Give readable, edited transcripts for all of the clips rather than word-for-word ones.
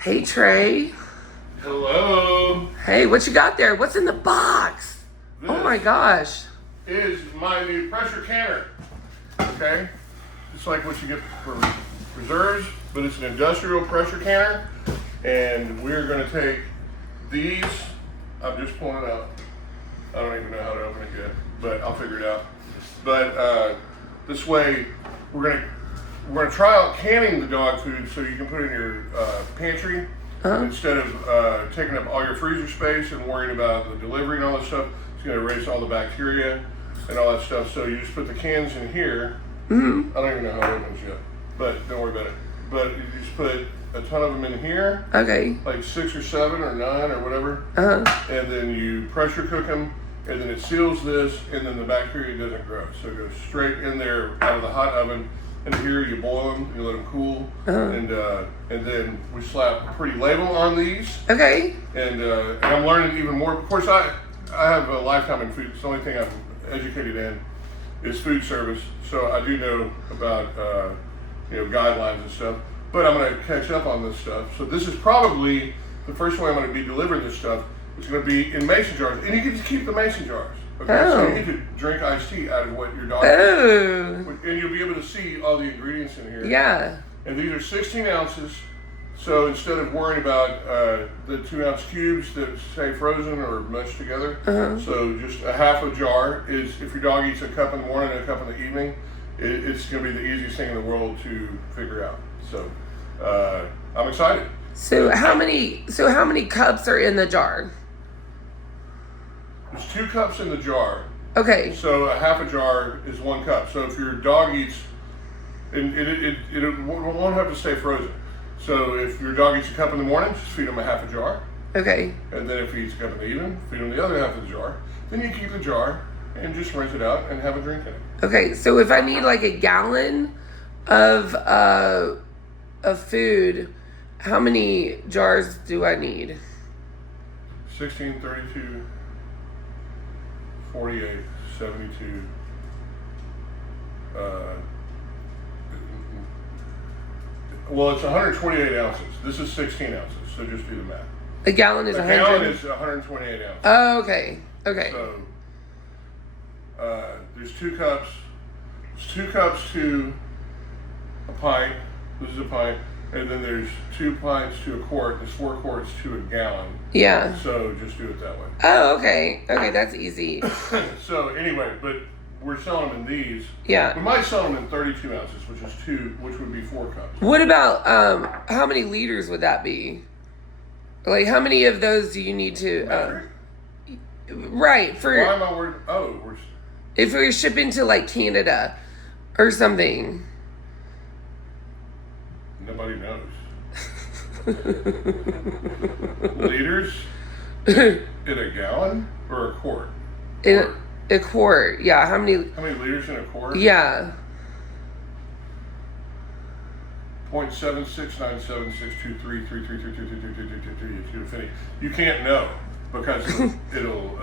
Hey Trey. Hello. Hey, what you got there? What's in the box? Oh my gosh. Is my new pressure canner. Okay? Just like what you get for reserves, but it's an industrial pressure canner. And we're going to take these. I'm just pulling it out. I don't even know how to open it yet, but I'll figure it out. But this way, we're gonna try out canning the dog food so you can put it in your pantry instead of taking up all your freezer space and worrying about the delivery and all that stuff. It's gonna erase all the bacteria and all that stuff. So you just put the cans in here. I don't even know how it opens yet, but don't worry about it. But you just put a ton of them in here. Okay. Like 6 or 7 or 9 or whatever. And then you pressure cook them, and then it seals this, and then the bacteria doesn't grow. So it goes straight in there out of the hot oven. And here you boil them, you let them cool, and then we slap a pretty label on these. Okay. And I'm learning even more. Of course, I have a lifetime in food. It's the only thing I'm educated in is food service. So I do know about guidelines and stuff. But I'm going to catch up on this stuff. So this is probably the first way I'm going to be delivering this stuff. It's going to be in mason jars, and you get to keep the mason jars. Okay, so you get to drink iced tea out of what your dog eats. And you'll be able to see all the ingredients in here. Yeah. And these are 16 ounces. So instead of worrying about the 2-ounce cubes that stay frozen or mushed together, so just a half a jar is, if your dog eats a cup in the morning and a cup in the evening, it's going to be the easiest thing in the world to figure out. So I'm excited. So how many cups are in the jar? There's 2 cups in the jar. Okay. So a half a jar is 1 cup. So if your dog eats, and it won't have to stay frozen. So if your dog eats a cup in the morning, just feed him a half a jar. Okay. And then if he eats a cup in the evening, feed him the other half of the jar. Then you keep the jar and just rinse it out and have a drink in it. Okay. So if I need like a gallon of food, how many jars do I need? 16, 32, 48, 72. Well, it's 128 ounces. This is 16 ounces, so just do the math. A gallon is 100. A gallon is 128 ounces. Oh, okay. Okay. So there's 2 cups. It's 2 cups to a pint. This is a pint. And then there's 2 pints to a quart. There's 4 quarts to a gallon. Yeah. So just do it that way. Oh, okay. Okay, that's easy. So anyway, but we're selling them in these. Yeah. We might sell them in 32 ounces, which would be 4 cups. What about how many liters would that be? Like how many of those do you need to? Right for. Why am I worried? Oh, if we're shipping to like Canada or something. Nobody knows. Liters in a gallon or a quart? In a quart, yeah. How many liters in a quart? Yeah. 0.7697623333333333 infinity. You can't know because it'll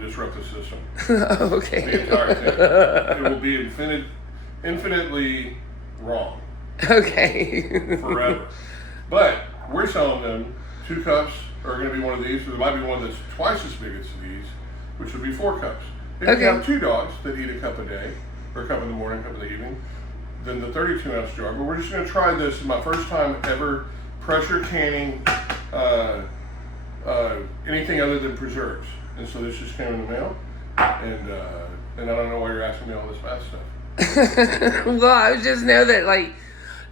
disrupt the system. Okay. The entire thing. It will be infinitely wrong. Okay. Forever. But we're selling them 2 cups are going to be one of these. There might be one that's twice as big as these, which would be 4 cups. If you have 2 dogs that eat a cup a day, or a cup in the morning, a cup in the evening, then the 32-ounce jar. But we're just going to try this. It's my first time ever pressure canning anything other than preserves. And so this just came in the mail. And I don't know why you're asking me all this math stuff. Well, I just know that like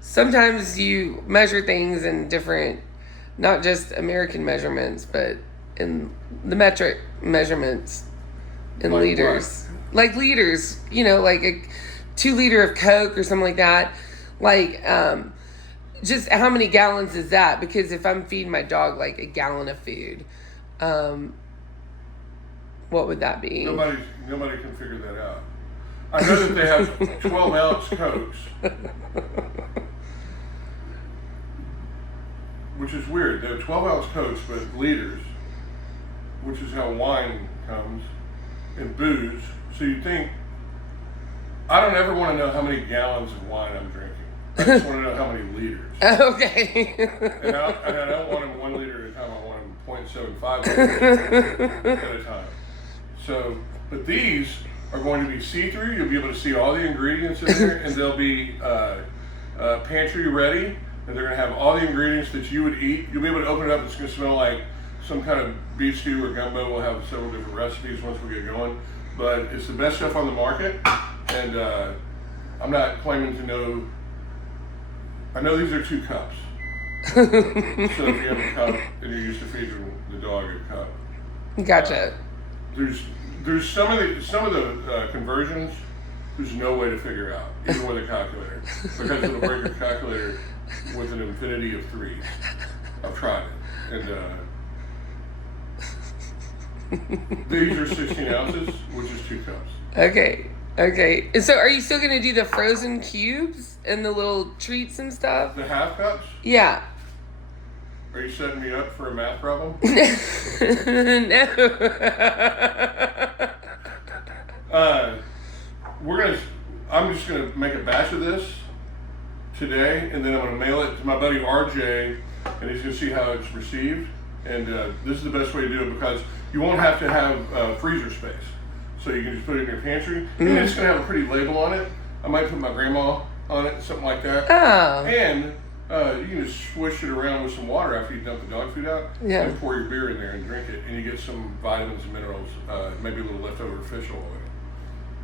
sometimes you measure things in different, not just American measurements, but in the metric measurements in Like liters. Like liters, like a 2 liter of Coke or something like that. Like, just how many gallons is that? Because if I'm feeding my dog like a gallon of food, what would that be? Nobody can figure that out. I know that they have 12-ounce Cokes, which is weird. They have 12-ounce Cokes, but liters, which is how wine comes, and booze. So you think, I don't ever want to know how many gallons of wine I'm drinking. I just want to know how many liters. Okay. And I don't want them 1 liter at a time. I want them 0.75 liters at a time. So, but these are going to be see-through. You'll be able to see all the ingredients in there, and they'll be pantry ready. And they're going to have all the ingredients that you would eat. You'll be able to open it up. It's going to smell like some kind of beef stew or gumbo. We'll have several different recipes once we get going. But it's the best stuff on the market. And I'm not claiming to know. I know these are 2 cups. So if you have a cup and you're used to feeding the dog a cup. Gotcha. There's some of the conversions. There's no way to figure out, even with a calculator, because it'll break your calculator with an infinity of 3s. I've tried it, and these are 16 ounces, which is 2 cups. Okay. And so are you still going to do the frozen cubes and the little treats and stuff? The half cups? Yeah. Are you setting me up for a math problem? No. I'm just gonna make a batch of this today, and then I'm gonna mail it to my buddy RJ, and he's gonna see how it's received. And this is the best way to do it because you won't have to have freezer space, so you can just put it in your pantry. And it's gonna have a pretty label on it. I might put my grandma on it, something like that. Oh. And you can just swish it around with some water after you dump the dog food out, and pour your beer in there and drink it, and you get some vitamins and minerals, maybe a little leftover fish oil in it.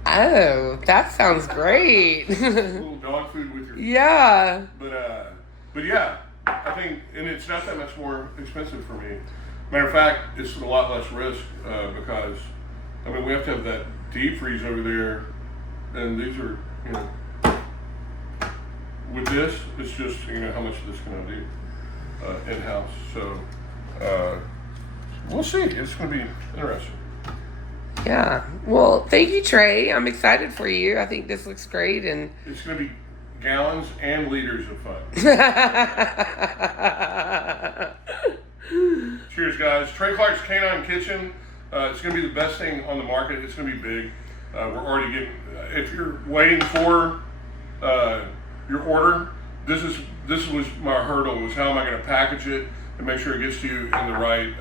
Oh, that sounds great. A little dog food with your Yeah. But yeah, I think, and it's not that much more expensive for me. Matter of fact, it's a lot less risk because, I mean, we have to have that deep freeze over there, and these are, you know, with this, it's just, you know, how much this can I do in-house. So we'll see. It's going to be interesting. Yeah. Well, thank you, Trey. I'm excited for you. I think this looks great, and It's going to be gallons and liters of fun. Cheers, guys. Trey Clark's Canine Kitchen. It's going to be the best thing on the market. It's going to be big. We're already getting. If you're waiting for your order, this was my hurdle. Was how am I going to package it and make sure it gets to you in the right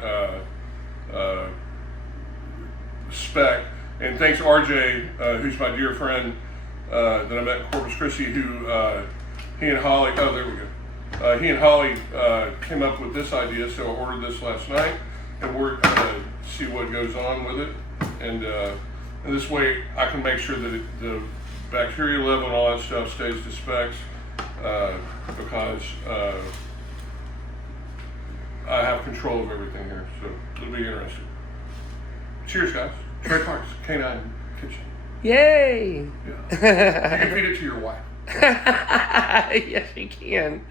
spec. And thanks RJ, who's my dear friend that I met in Corpus Christi, who he and Holly. Oh, there we go. He and Holly came up with this idea, so I ordered this last night, and we're going to see what goes on with it, and this way I can make sure that the bacteria level and all that stuff stays to specs, because I have control of everything here, so it'll be interesting. Cheers, guys. Trey Clark's Canine Kitchen. yay. Yeah. You can feed it to your wife. Yes, you can.